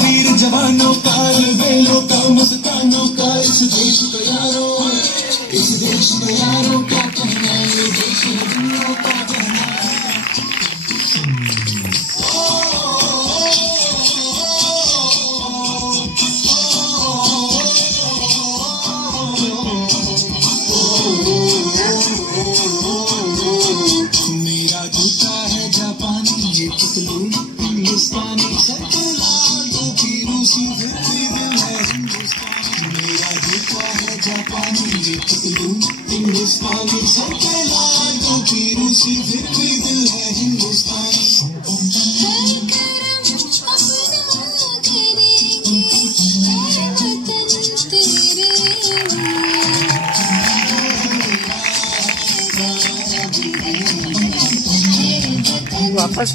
वीर जवानों का, बेलों का, मस्तानों का, इस देश को यारों, इस देश को यारों क्या कहना, ये देश दुनिया का कहना। मेरा जूता है जापानी, ये पतलू हिंदुस्तानी, सकलाडू की रूसी, फिर भी दिल है हिंदुस्तानी। मेरा जूता है जापानी, ये पतलू हिंदुस्तानी, सकलाडू की रूसी, फिर भी दिल है हिंदुस्तानी। वापस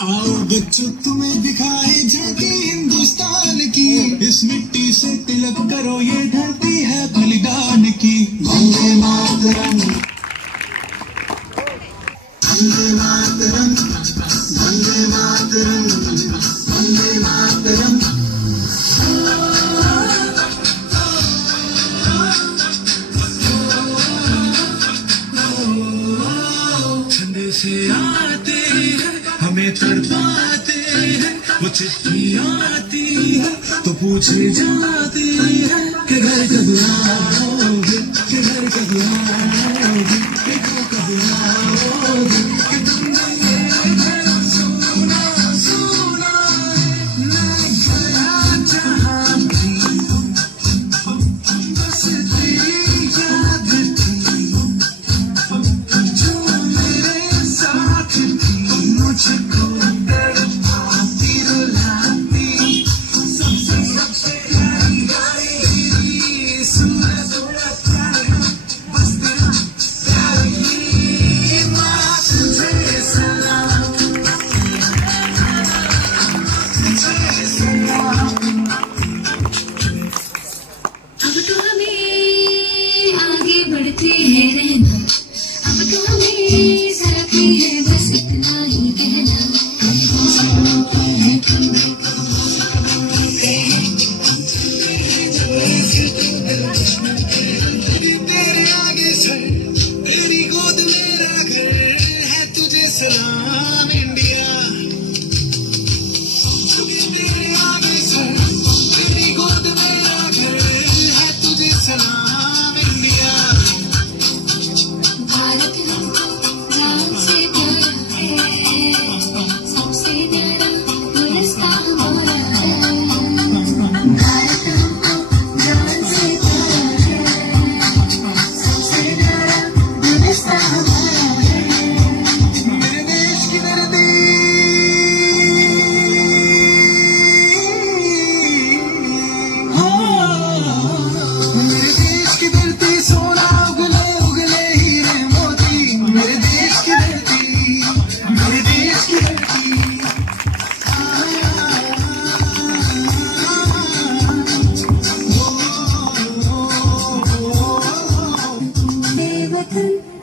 आओ बच्चों तुम्हें दिखाए झांकी हिंदुस्तान की, इस मिट्टी से तिलक करो, ये धरती है बलिदान की। वंदे मातरम, वंदे मातरम, वंदे मातरम, वंदे मातरम। ठंडे से आते हैं, हमें तड़पाते हैं, वो चिट्ठी आती है तो पूछे जाती है कि घर कब आओगे, कि घर कब आओगे, कि घर कब आओगे, कि तुमने ये घर सुना सुना है, मैं गया जहाँ भी बस तेरी याद थी, जो मेरे साथ थी, मुझको तड़पाती रुलाती, सबसे सबसे प्यारी गाड़ी, सूरज उड़ता है, बस तेरा प्यार ही, माँ तुझे सलाम, तुझे सलाम। अब तो हमें आगे बढ़ते हैं रहना, अब तो हमें साथी है बस इतना ही कहना। तेरे आगे सर, तेरी गोद मेरा घर है, तुझे सलाम इंडिया। तेरे आगे सर, तेरी गोद मेरा घर है, तुझे सलाम इंडिया। भारत जान से प्यारा है, सबसे प्यारा गुलिस्ता हमारा है। भारत जान से प्यारा है, सबसे प्यारा गुलिस्ता हमारा है। मेरे देश की धरती, मेरे देश की धरती, सोना उगले उगले हीरे मोती, मेरे देश की धरती, मेरे देश की धरती।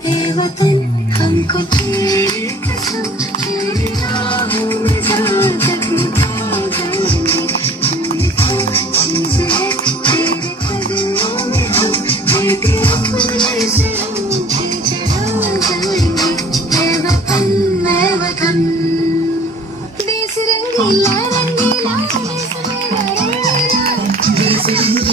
ए वतन हमको तेरी कसम, तेरी राहों में जान तक निभा जाएंगे। तू एक चीज है तेरे कदमों में, हम तेरे अपने से रूठे चढ़ा जाएंगे। ए वतन देश रंगीला रंगीला, देश मेरा रंगीला, देश रंगीला।